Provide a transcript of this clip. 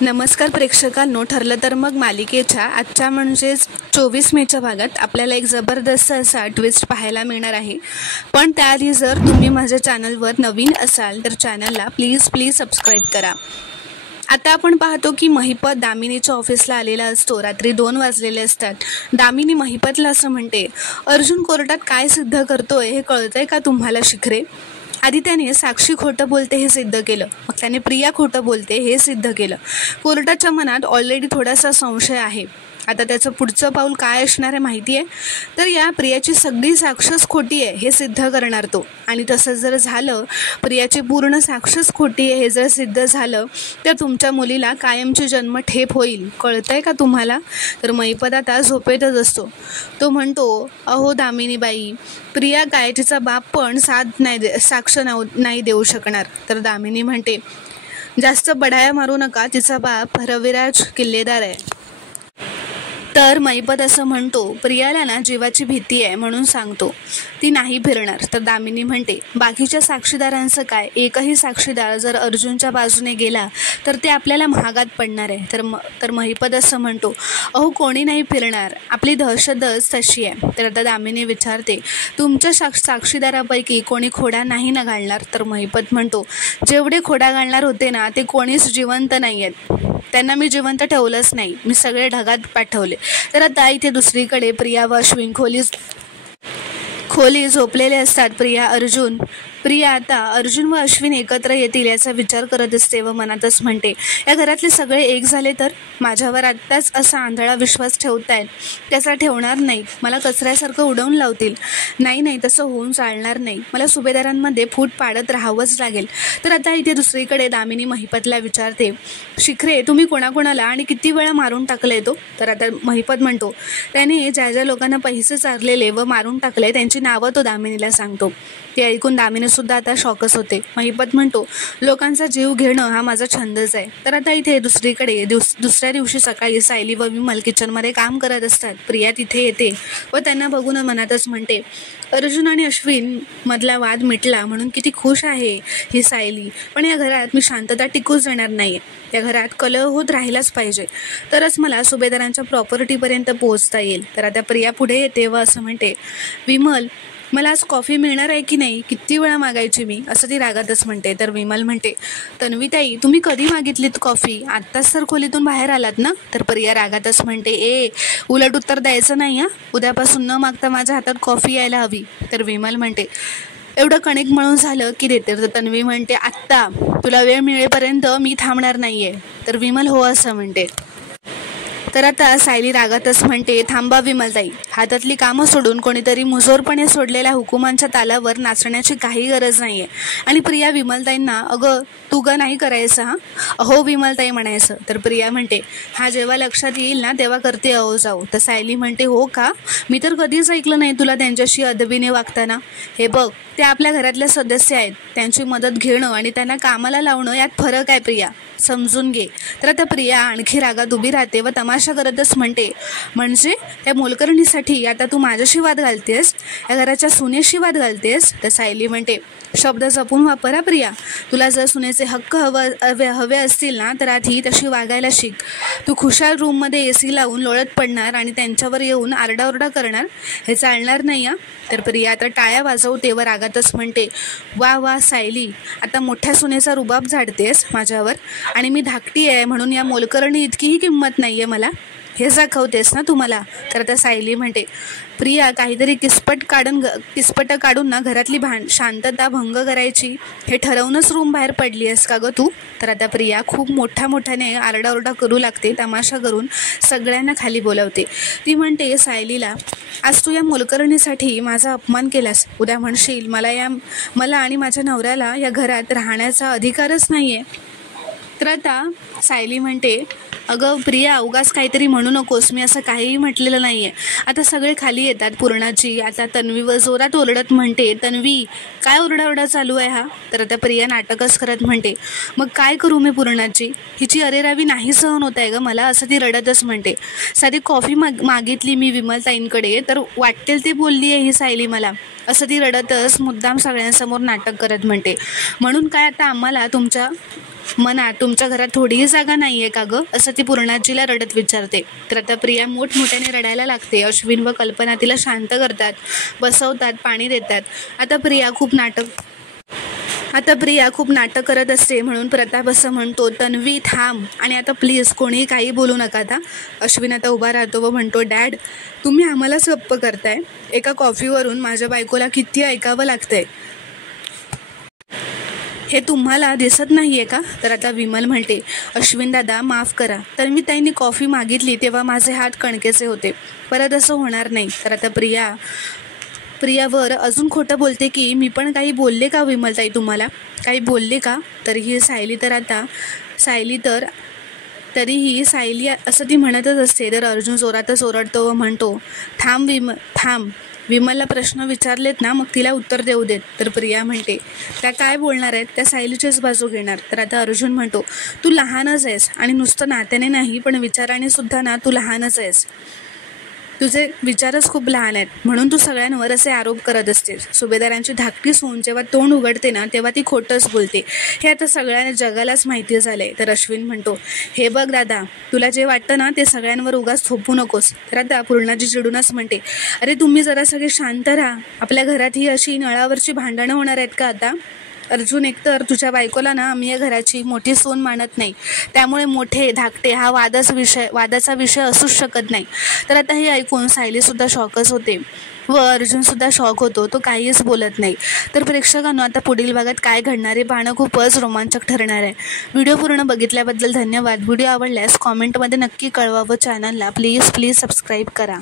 नमस्कार प्रेक्षकांनो, ठरलं तर मग मालिकेच्या आजच्या म्हणजेच 24 मेच्या भागात आपल्याला एक जबरदस्त असा ट्विस्ट पाहायला मिळणार आहे. पण त्याआधी जर तुम्ही माझ्या चॅनलवर नवीन असाल तर चॅनलला प्लीज सबस्क्राईब करा. आता आपण पाहतो की महिपत दामिनीच्या ऑफिसला आलेला असतो. रात्री 2 वाजलेले असतात. दामिनी महिपतला असं म्हणते, अर्जुन कोर्टात काय सिद्ध करतोय हे कळतंय का तुम्हाला शिखरे? आधी त्याने साक्षी खोटं बोलते हे सिद्ध केलं, मग त्याने प्रिया खोटं बोलते हे सिद्ध केलं. कोर्टाच्या मनात ऑलरेडी थोडासा संशय आहे. आता त्याचं पुढचं पाऊल काय असणार आहे माहिती आहे? तर या प्रियाची सगळी साक्षच खोटी आहे हे सिद्ध करणार तो. आणि तसं जर झालं, प्रियाची पूर्ण साक्षच खोटी आहे हे जर सिद्ध झालं तर तुमच्या मुलीला कायमची जन्मठेप होईल. कळतंय का तुम्हाला? तर महिपत आता झोपेतच असतो. तो म्हणतो, अहो दामिनीबाई, प्रिया काय, तिचा बाप पण साक्ष नाही देऊ शकणार. तर दामिनी म्हणते, जास्त बढाया मारू नका, तिचा बाप रविराज किल्लेदार आहे. तर महिपत असं म्हणतो, प्रियाला ना जीवाची भीती आहे म्हणून सांगतो, ती नाही फिरणार. तर दामिनी म्हणते, बाकीच्या साक्षीदारांचं काय? एकही साक्षीदार जर अर्जुनच्या बाजूने गेला तर ते आपल्याला महागात पडणार आहे. तर महिपत असं म्हणतो, अहो कोणी नाही फिरणार, आपली दहशतच तशी आहे. तर आता दामिनी विचारते, तुमच्या साक्षीदारापैकी कोणी खोडा नाही ना घालणार? तर महिपत म्हणतो, जेवढे खोडा घालणार होते ना ते कोणीच जिवंत नाही आहेत, त्यांना मी जिवंत ठेवलंच नाही, मी सगळे ढगात पाठवले. तर आता इथे दुसरीकडे प्रिया व अश्विन खोली झोपलेले असतात. प्रिया आता अर्जुन व अश्विन एकत्र येतील याचा विचार करत असते व मनातच म्हणते, या घरातले सगळे एक झाले तर माझ्यावर आत्ताच असा आंधळा विश्वास ठेवतायत, त्याचा ठेवणार नाही, मला कचऱ्यासारखं उडवून लावतील. नाही, तसं होऊन चालणार नाही, मला सुभेदारांमध्ये फूट पाडत राहावंच लागेल. तर आता इथे दुसरीकडे दामिनी महिपतला विचारते, शिखरे, तुम्ही कोणाकोणाला आणि किती वेळा मारून टाकले तो? तर आता महिपत म्हणतो, त्याने ज्या लोकांना पैसे चारलेले व मारून टाकले त्यांची नावं तो दामिनीला सांगतो. ते ऐकून दामिनी सुद्धा आता शॉकच होते. महिपत म्हणतो, लोकांचा जीव घेणं हा माझा छंदच आहे. तर आता इथे दुसरीकडे दुसऱ्या दिवशी सकाळी सायली व विमल किचनमध्ये काम करत असतात. प्रिया तिथे येते व त्यांना बघून मनातच म्हणते, अर्जुन आणि अश्विन मधला वाद मिटला म्हणून किती खुश आहे ही सायली. पण या घरात मी शांतता टिकूच देणार नाही. या घरात कलह होत राहिलाच पाहिजे, तरच मला सुभेदारांच्या प्रॉपर्टीपर्यंत पोहोचता येईल. तर आता प्रिया पुढे येते व असं म्हणते, विमल, मला आज कॉफी मिळणार आहे की नाही? किती वेळा मागायची मी, असं ती रागातच म्हणते. तर विमल म्हणते, तन्वीताई, तुम्ही कधी मागितलीत कॉफी? आत्ताच तर खोलीतून बाहेर आलात ना? तर प्रिया रागातच म्हणते, उलट उत्तर द्यायचं नाही हां, उद्यापासून न मागता माझ्या हातात कॉफी यायला हवी. तर विमल म्हणते, एवढं कणिक मळून झालं की देते. तर तन्वी म्हणते, आत्ता, तुला वेळ मिळेपर्यंत मी थांबणार नाही आहे. तर विमल हो असं म्हणते. तर आता सायली रागातच म्हणते, थांबा विमलताई, हातातली कामं सोडून कोणीतरी मुजोरपणे सोडलेल्या हुकुमांच्या तालावर नाचण्याची काही गरज नाही आहे. आणि प्रिया विमलताईंना, अगं तू ग नाही करायचं हां, अहो विमलताई म्हणायचं. तर प्रिया म्हणते, हा जेव्हा लक्षात येईल ना तेव्हा करते अहो जाऊ. तर सायली म्हणते, हो का? मी तर कधीच ऐकलं नाही तुला त्यांच्याशी अदबीने वागताना. हे बघ, ते आपल्या घरातले सदस्य आहेत, त्यांची मदत घेणं आणि त्यांना कामाला लावणं यात फरक आहे प्रिया, समजून घे. तर आता प्रिया आणखी रागात उभी राहते व तमाशा करतच म्हणते, म्हणजे त्या मोलकरणीसाठी आता तू माझ्याशी वाद घालतेस, या घराच्या सुनेशी वाद घालतेस? तर सायली म्हणते, शब्द जपून वापरा प्रिया, तुला जर सुनेचे हक्क हवे असतील ना तर आधी तशी वागायला शिक. तू खुशाल रूममध्ये AC लावून लोळत पडणार आणि त्यांच्यावर येऊन आरडाओरडा करणार, हे चालणार नाही हां. तर प्रिया आता टाळ्या वाजवते व रागातच म्हणते, वा सायली, आता मोठ्या सुनेचा रुबाब झाडतेस माझ्यावर, आणि मी धाकटी आहे म्हणून या मोलकरणी इतकीही किंमत नाही आहे मला, हे दाखवतेस ना तुम्हाला? तर आता सायली म्हणते, प्रिया, काहीतरी किस्पट काढून ना घरातली शांतता भंग करायची हे ठरवूनच रूम बाहेर पडली आहेस का गं तू? तर आता प्रिया खूप मोठ्याने आरडाओरडा करू लागते, तमाशा करून सगळ्यांना खाली बोलावते. ती म्हणते सायलीला, आज तू या मोलकरणीसाठी माझा अपमान केलास, उद्या म्हणशील मला आणि माझ्या नवऱ्याला या घरात राहण्याचा अधिकारच नाही आहे. तर आता सायली म्हणते, अगं प्रिया, उगाच काहीतरी म्हणू नकोस, मी असं काहीही म्हटलेलं नाही आहे. आता सगळे खाली येतात. पूर्णाची आता तन्वीवर जोरात ओरडत म्हणते, तन्वी, काय ओरडाओरडा चालू आहे हा? तर आता प्रिया नाटकच करत म्हणते, मग काय करू मी पूर्णाची, हिची अरेरावी नाही सहन होत आहे गं मला, असं ती रडतच म्हणते. साधी कॉफी मागितली मी विमलताईंकडे तर वाटेल ती बोलली आहे ही सायली मला, असं ती रडतच मुद्दाम सगळ्यांसमोर नाटक करत म्हणते. म्हणून काय आता आम्हाला तुमच्या मनात तुमच्या घरात थोडीही जागा नाही आहे का गं, असं ती पूर्णाजीला रडत विचारते. तर आता प्रिया मोठमोठ्याने रडायला लागते. अश्विन व कल्पना तिला शांत करतात, बसवतात, पाणी देतात. आता प्रिया खूप नाटक करत असते म्हणून प्रताप असं म्हणतो, तन्वी थांब आणि आता प्लीज कोणीही काही बोलू नका आता. अश्विन आता उभा राहतो व म्हणतो, डॅड तुम्ही आम्हालाच गप्प करताय. एका कॉफीवरून माझ्या बायकोला किती ऐकावं लागतंय, हे तुम्हाला दिसत नाही आहे का. तर आता विमल म्हणते, अश्विन दादा माफ करा. तर मी त्यांनी कॉफी मागितली तेव्हा माझे हात कणकेचे होते, परत असं होणार नाही. तर आता प्रियावर अजून खोटं बोलते की मी पण काही बोलले का विमलताई, तुम्हाला काही बोलले का. तरीही सायली असं ती म्हणतच असते. तर अर्जुन जोरातच ओरडतो व म्हणतो, थांब विमलला प्रश्न विचारलेत ना, मग तिला उत्तर देऊ देत. तर प्रिया म्हणते, त्या काय बोलणार आहेत, त्या सायलीचीच बाजू घेणार. तर आता अर्जुन म्हणतो, तू लहानच आहेस आणि नुसतं नात्याने नाही पण विचाराने सुद्धा ना तू लहानच आहेस. तुझे विचारच खूप लहान आहेत म्हणून तू सगळ्यांवर असे आरोप करत असतेस. सुभेदारांची धाकटी सून जेव्हा तोंड उघडते ना तेव्हा ती खोटंच बोलते, हे आता सगळ्या जगालाच माहिती झालंय. तर अश्विन म्हणतो, हे बघ दादा, तुला जे वाटतं ना ते सगळ्यांवर उगाच थोपू नकोस. तर आता पूर्णाजी चिडूनच म्हणते, अरे तुम्ही जरा सगळे शांत राहा. आपल्या घरात ही अशी नळावरची भांडणं होणार आहेत का आता. अर्जुन, एकतर तुझ्या बायकोला ना आम्ही या घराची मोठी सून मानत नाही, त्यामुळे मोठे धाकटे हा वादाचा विषय असूच शकत नाही. तर आता हे ऐकून सायलीसुद्धा शॉकच होते व अर्जुनसुद्धा शॉक होतो, तो काहीच बोलत नाही. तर प्रेक्षकांनो, आता पुढील भागात काय घडणार आहे पाहणं खूपच रोमांचक ठरणार आहे. व्हिडिओ पूर्ण बघितल्याबद्दल धन्यवाद. व्हिडिओ आवडल्यास कॉमेंटमध्ये नक्की कळवा व चॅनलला प्लीज सबस्क्राईब करा.